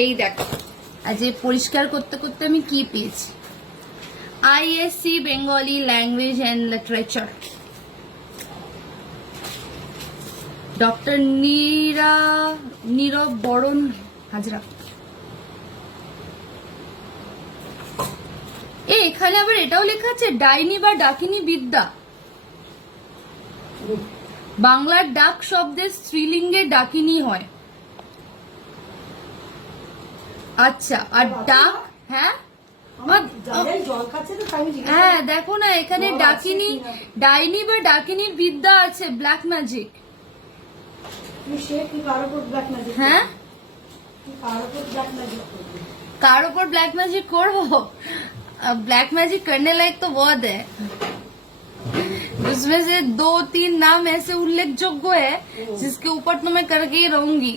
এই দেখো আজ পরিষ্কার করতে করতে আমি কি পেয়েছি। ISC Bengali language and literature, doctor Nirab Baran Hazra. এখানে আবার এটাও লেখা আছে ডাইনি বা ডাকিনী বিদ্যা। বাংলার ডাক শব্দের স্ত্রীলিঙ্গে ডাকিনী হয়। আচ্ছা, আর ডাক, হ্যাঁ হ্যাঁ দেখো না এখানে ডাকিনী, ডাইনি বা ডাকিনীর বিদ্যা আছে, ব্ল্যাক ম্যাজিক। হ্যাঁ কার ওপর ब्लैक मैजिक করবো? ब्लैक मैजिक करने लायक तो बहुत है, उसमें से 2-3 नाम ऐसे उल्लेखযোগ্য है जिसके ऊपर तो मैं करके ही रहूंगी।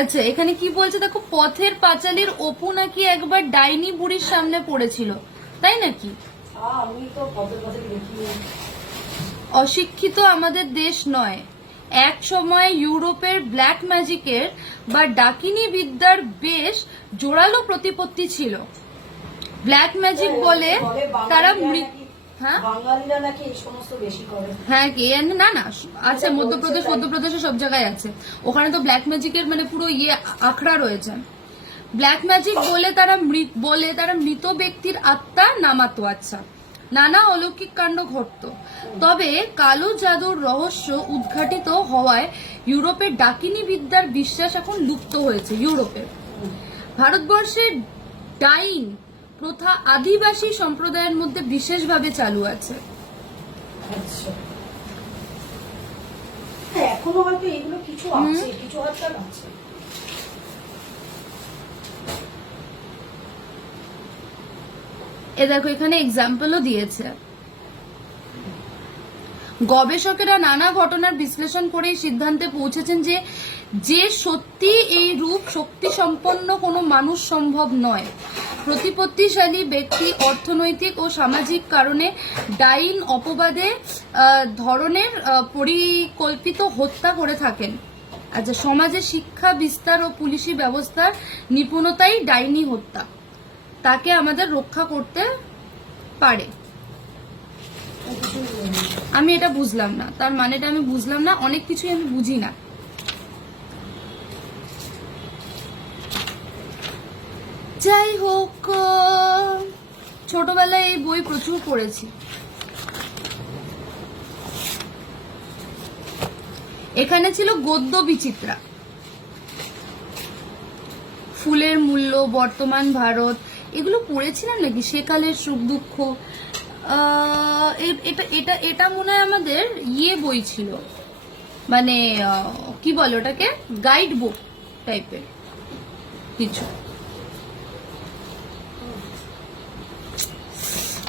আচ্ছা এখানে কি বলছে দেখো, পথের পাঁচালীর অপু নাকি একবার ডাইনি বুড়ির সামনে পড়েছিল, তাই নাকি? অশিক্ষিত আমাদের দেশ নয়, এক সময় ইউরোপের ব্ল্যাক ম্যাজিকের বা ডাকিনী বিদ্যার বেশ জোরালো প্রতিপত্তি ছিল। ব্ল্যাক ম্যাজিক বলে তারা হ্যাঁ কি না না আছে, মধ্যপ্রদেশে সব জায়গায় আছে, ওখানে তো ব্ল্যাক ম্যাজিকের মানে পুরো আখড়া রয়েছে। ব্ল্যাক ম্যাজিক বলে তারা মৃত ব্যক্তির আত্মা নামাতো। আচ্ছা, নানা অলৌকিক কাণ্ড ঘটত। তবে কালো জাদুর রহস্য উদ্ঘাটিত হওয়ায় ইউরোপের ডাকিনী বিদ্যার বিশ্বাস এখন লুপ্ত হয়েছে। ইউরোপের, ভারতবর্ষের ডাইন প্রথা আদিবাসী সম্প্রদায়ের মধ্যে বিশেষভাবে চালু আছে। এখনো হয়তো এগুলো কিছু আছে, কিছু আছে। এ দেখো এখানে এক্সাম্পলও দিয়েছে। গবেষকেরা নানা ঘটনার বিশ্লেষণ করে সিদ্ধান্তে পৌঁছেছেন যে সত্যি এই রূপ শক্তি সম্পন্ন কোনো মানুষ সম্ভব নয়। প্রতিপত্তিশালী ব্যক্তি অর্থনৈতিক ও সামাজিক কারণে ডাইন অপবাদে ধরনের পরিকল্পিত হত্যা করে থাকেন। আচ্ছা, সমাজে শিক্ষা বিস্তার ও পুলিশি ব্যবস্থার নিপুণতাই ডাইনি হত্যা, তাকে আমাদের রক্ষা করতে পারে। আমি এটা বুঝলাম না, তার মানেটা আমি বুঝলাম না, অনেক কিছুই আমি বুঝি না। যাই হোক, ছোটবেলায় এই বই প্রচুর পড়েছি। এখানে ছিল গদ্য বিচিত্রা, ফুলের মূল্য, বর্তমান ভারত, এগুলো পড়েছিলাম নাকি, সেকালের সুখ দুঃখ। এটা মনে হয় আমাদের বই ছিল, মানে কি বলে ওটাকে, গাইড বুক টাইপের কিছু।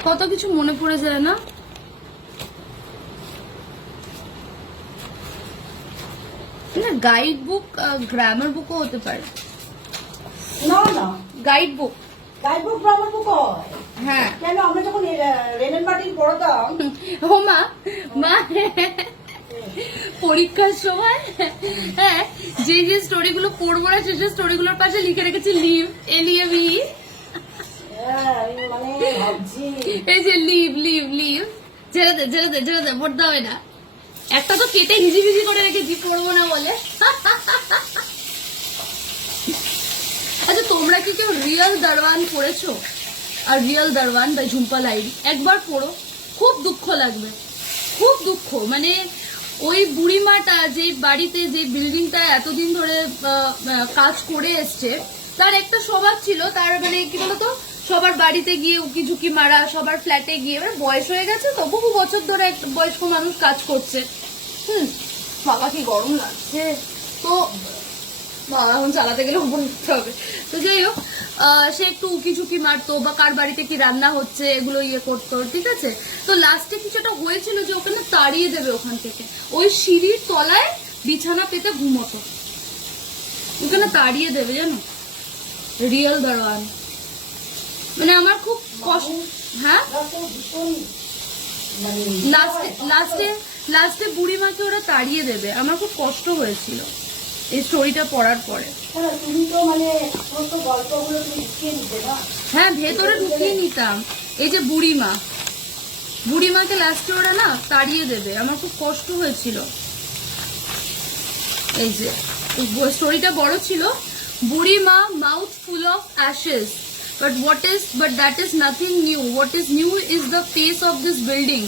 কত কিছু মনে পড়ে যায় না। গাইড বুক, গ্রামার বুকও হতে পারে। না না, গাইড বুক, গ্রামার বুক হয়। হ্যাঁ, কেন আমরা যখন রেলের মাটি পড়তাম, ও মা পরীক্ষার সময় হ্যাঁ যে স্টোরিগুলো পড়বো না সেই স্টোরিগুলোর পাশে লিখে রেখেছি লিভ, এলিএভি, এই যে লিভ লিভ লিভ, ছেড়ে দে পড়তে হবে না। একটা তো কেটে হিজিবিজি করে রেখেছি পড়বো না বলে। আচ্ছা, তোমরা কি কেউ রিয়েল দারওয়ান পড়েছো? আর রিয়েল দারওয়ান বাই ঝুম্পা লাহিড়ী একবার পড়ো, খুব দুঃখ লাগবে, খুব দুঃখ। মানে ওই বুড়িমাটা যে বাড়িতে, যে বিল্ডিংটা এতদিন ধরে কাজ করে এসছে, তার একটা স্বভাব ছিল, তার মানে কি বলতো, সবার বাড়িতে গিয়ে উকি ঝুঁকি মারা, সবার ফ্ল্যাটে গিয়ে, এবার বয়স হয়ে গেছে তো, বহু বছর ধরে একটা বয়স্ক মানুষ কাজ করছে। বাবা কি গরম লাগছে, তো বাবা এখন চালাতে গেলে উপরে উঠতে হবে। তো যাই হোক, সে একটু উকি ঝুঁকি মারতো, বা কার বাড়িতে কি রান্না হচ্ছে এগুলো করতো, ঠিক আছে। তো লাস্টে কিছুটা হয়েছিল যে ওখানে তাড়িয়ে দেবে ওখান থেকে, ওই সিঁড়ির তলায় বিছানা পেতে ঘুমোতো, ওখানে তাড়িয়ে দেবে, জানো। রিয়েল দারওয়ান, মানে আমার খুব কষ্ট। হ্যাঁ, লাস্টে লাস্টে বুড়িমাকে ওরা তাড়িয়ে দেবে। আমার খুব কষ্ট হয়েছিল এই স্টোরিটা পড়ার পরে। হ্যাঁ, তুমি তো মানে সমস্ত গল্পগুলো তুমি লিখিয়ে নিতে না। হ্যাঁ, ভেতরে ঢুকিয়ে নিতাম। এই যে বুড়িমাকে লাস্টে ওরা না তাড়িয়ে দেবে, আমার খুব কষ্ট হয়েছিল। এই যে স্টোরিটা বড় ছিল, বুড়িমা mouth full of Ashes, but that is nothing new. What is new is the face of this building.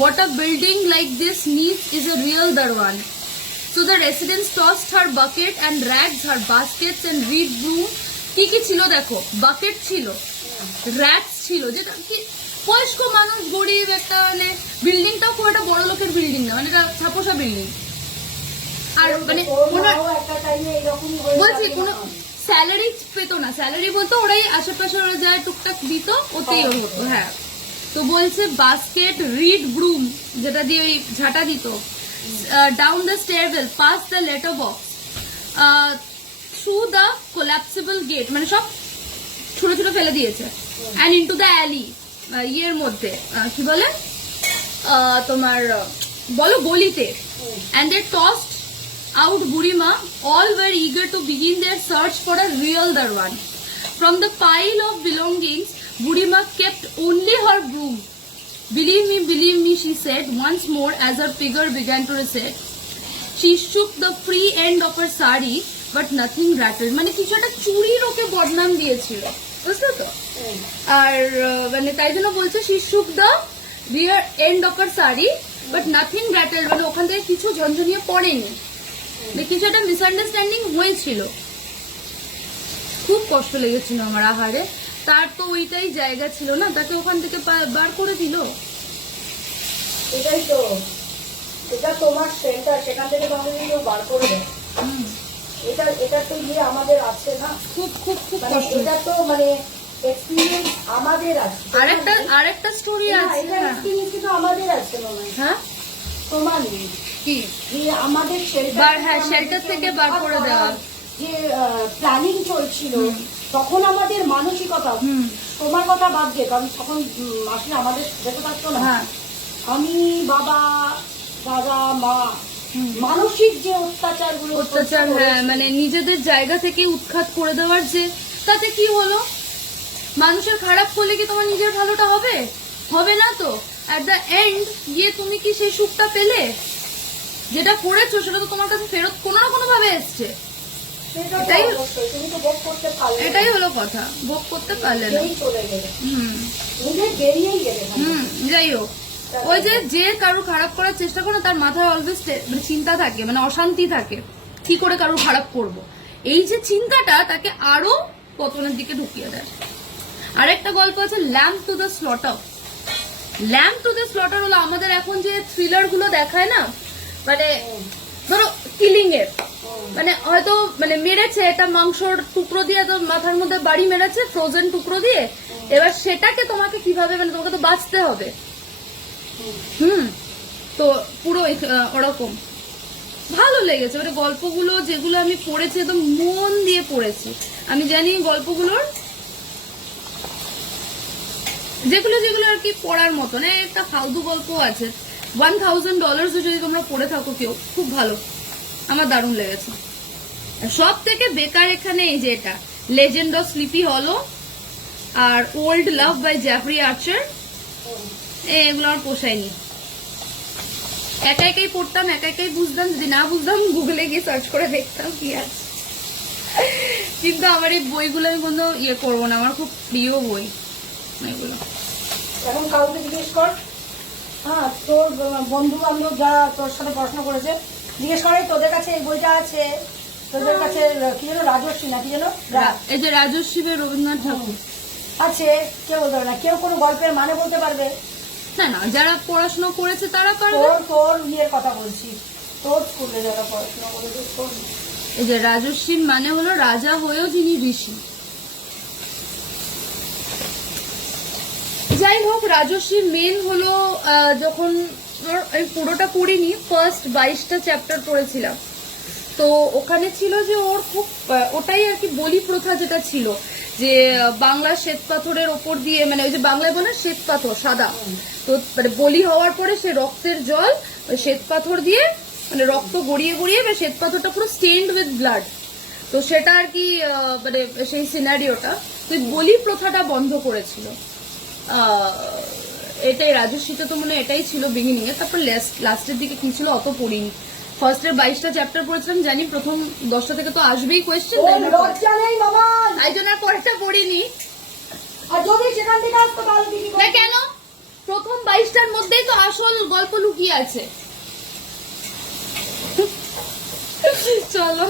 What a building like this needs is a real Darwan. So the residents tossed her bucket and rags, her baskets and reed broom. কি কি ছিল দেখো, bucket ছিল, rats ছিল, যেটা কি বয়স্ক মানুষ, গরিব একটা, মানে বিল্ডিংটাও খুব একটা বড় লোকের বিল্ডিং না, মানে এটা ছাপোষা বিল্ডিং। আর মানে একটা টাইমে এরকমই হয়ে বলছি যাবে কোনো না। স্যালারি পেতো না, স্যালারি বলতো ওরাই আশেপাশে ওরা যায় টুকটাক দিত, ওতেই ওর হতো। হ্যাঁ, তো বলছে বাস্কেট, রিড ব্রুম যেটা দিয়ে ওই ঝাঁটা দিত, down the stairwell, pass the letter box, through the collapsible gate, মানে সব ছুড়ে ছুড়ে ফেলে দিয়েছে, অ্যান্ড ইনটু দ্য অ্যালি, ইয়ের মধ্যে কি বলে তোমার বলো গলিতে, and they tossed out Burima. All were eager to begin their search for a real Darwan. From the pile of belongings, Burima kept only her broom. Believe me, she said once more as her figure began to recede. She shook the free end of her sari, but nothing rattled. মানে কিছু একটা চুরির ওকে বদনাম দিয়েছিল, বুঝলে তো? আর মানে তাই জন্য বলছে she shook the rear end of her sari, but nothing rattled. মানে ওখান থেকে কিছু ঝনঝনিয়ে পড়েনি, কিছু একটা মিসআন্ডারস্ট্যান্ডিং হয়েছিল। খুব কষ্ট লেগেছিল আমার। আহারে, তার তো ওইটাই জায়গা ছিল না, তাকে ওখান থেকে বার করে দিল। এটাই তো, এটা তোমার সেন্টার, সেখান থেকে তোমাদের কেউ বার করে দেয়। এটা তো ইয়ে আমাদের আছে না, খুব খুব খুব মানে কষ্ট। এটা তো মানে এক্সপিরিয়েন্স আমাদের আছে। আরেকটা স্টোরি আছে। এটা এক্সপিরিয়েন্স কিন্তু আমাদের আছে মনে হয়। হ্যাঁ, তোমার নেই কি যে আমাদের হ্যাঁ, শেল্টার থেকে বার করে দেওয়া, যে প্ল্যানিং চলছিল, তখন আমাদের মানসিকতা, তোমার কথা বাদ দিয়ে, কারণ তখন আসলে আমাদের যেতে থাকতো না। হ্যাঁ, আমি, বাবা, দাদা, মা, মানসিক যে অত্যাচার, হ্যাঁ, মানে নিজেদের জায়গা থেকে উৎখাত করে দেওয়ার, যে তাতে কি হলো? মানুষের খারাপ করলে কি তোমার নিজের ভালোটা হবে? হবে না তো। অ্যাট দ্য এন্ড গিয়ে তুমি কি সেই সুখটা পেলে? যেটা করেছো সেটা তো তোমার কাছে ফেরত কোনো না কোনো ভাবে এসছে। এটাই হলো কথা, ভোগ করতে পারলে না। যাই হোক, ওই যে কারোর খারাপ করার চেষ্টা করে তার মাথায় অলওয়েজ চিন্তা থাকে, মানে অশান্তি থাকে, কি করে কারোর খারাপ করব, এই যে চিন্তাটা তাকে আরো পতনের দিকে ঢুকিয়ে দেয়। আরেকটা গল্প আছে, lamp to the slaughter. Lamp to the slaughter হলো আমাদের এখন যে থ্রিলার গুলো দেখায় না, মানে ধরো কিলিং এর, মানে হয়তো মানে মেরেছে এটা মাংসর টুকরো দিয়ে, তো মাথার মধ্যে বাড়ি মেরেছে ফ্রোজেন টুকরো দিয়ে, এবার সেটাকে তোমাকে কিভাবে, মানে তোমাকে তো বাঁচতে হবে। তো পুরো ওরকম ভালো লেগেছে, মানে গল্পগুলো যেগুলো আমি পড়েছি একদম মন দিয়ে পড়েছি। আমি জানি গল্পগুলোর যেগুলো আর কি পড়ার মতো না, একটা ফালতু গল্প আছে। $1000 যদি তোমরা পড়ে থাকো কেউ, খুব ভালো, আমার দারুণ লেগেছে। সব থেকে বেকার এখানে এই যে এটা লেজেন্ড অফ স্লিপি হলো আর ওল্ড লাভ বাই জেফরি আর্চার, এগুলো আমার পোষায়নি। একা একাই পড়তাম, একা একাই বুঝতাম, যদি না বুঝতাম গুগলে গিয়ে সার্চ করে দেখতাম কি আছে। কিন্তু আমার এই বইগুলো আমি কোনো ইয়ে করবো না, আমার খুব প্রিয় বই এগুলো। এখন কাউকে জিজ্ঞেস কর, হ্যাঁ, তোর বন্ধু বান্ধব যারা তোর সাথে পড়াশোনা করেছে, জিজ্ঞেস করে তোদের কাছে এই বইটা আছে, তোদের কাছে কি যেন রাজস্বী না কি যেন, এই যে রাজস্বী রবীন্দ্রনাথ ঠাকুর আছে, কেউ বলতে পারবে না। কেউ কোনো গল্পের মানে বলতে পারবে না, যারা পড়াশোনা করেছে তারা পারবে। তোর ইয়ের কথা বলছি, তোর স্কুলে যারা পড়াশোনা করেছে। এই যে রাজস্বী মানে হলো রাজা হয়েও যিনি ঋষি। যাই হোক, রাজস্বী মেন হলো যখন আমি পুরোটা পড়িনি, ফার্স্ট 22টা চ্যাপ্টার পড়েছিলাম, তো ওখানে ছিল যে ওর খুব ওটাই আর কি বলি প্রথা যেটা ছিল, যে বাংলা শ্বেত পাথরের ওপর দিয়ে, মানে ওই যে বাংলায় বলে শ্বেত পাথর সাদা, তো মানে বলি হওয়ার পরে সে রক্তের জল ওই শ্বেত পাথর দিয়ে মানে রক্ত গড়িয়ে গড়িয়ে বা শ্বেত পাথরটা পুরো স্টেন্ড উইথ ব্লাড। তো সেটা আর কি মানে সেই সিনারিওটা তো বলি প্রথাটা বন্ধ করেছিল। এটাই রাজস্বীতে তো মানে এটাই ছিল বিগিনিং এ। তারপর লাস্টের দিকে কি ছিল অত পড়িনি। ফার্স্টের 22টা চ্যাপ্টার পড়েছিলাম, জানি প্রথম 10টা থেকে তো আসবেই কোয়েশ্চেন, ওর লজ্জা নেই মামা। তাই জন্য আর পরেরটা পড়িনি। আর যদি সেখান থেকে আসতো তাহলে কি না কেন, প্রথম 22টার মধ্যেই তো আসল গল্প লুকিয়ে আছে। চলো।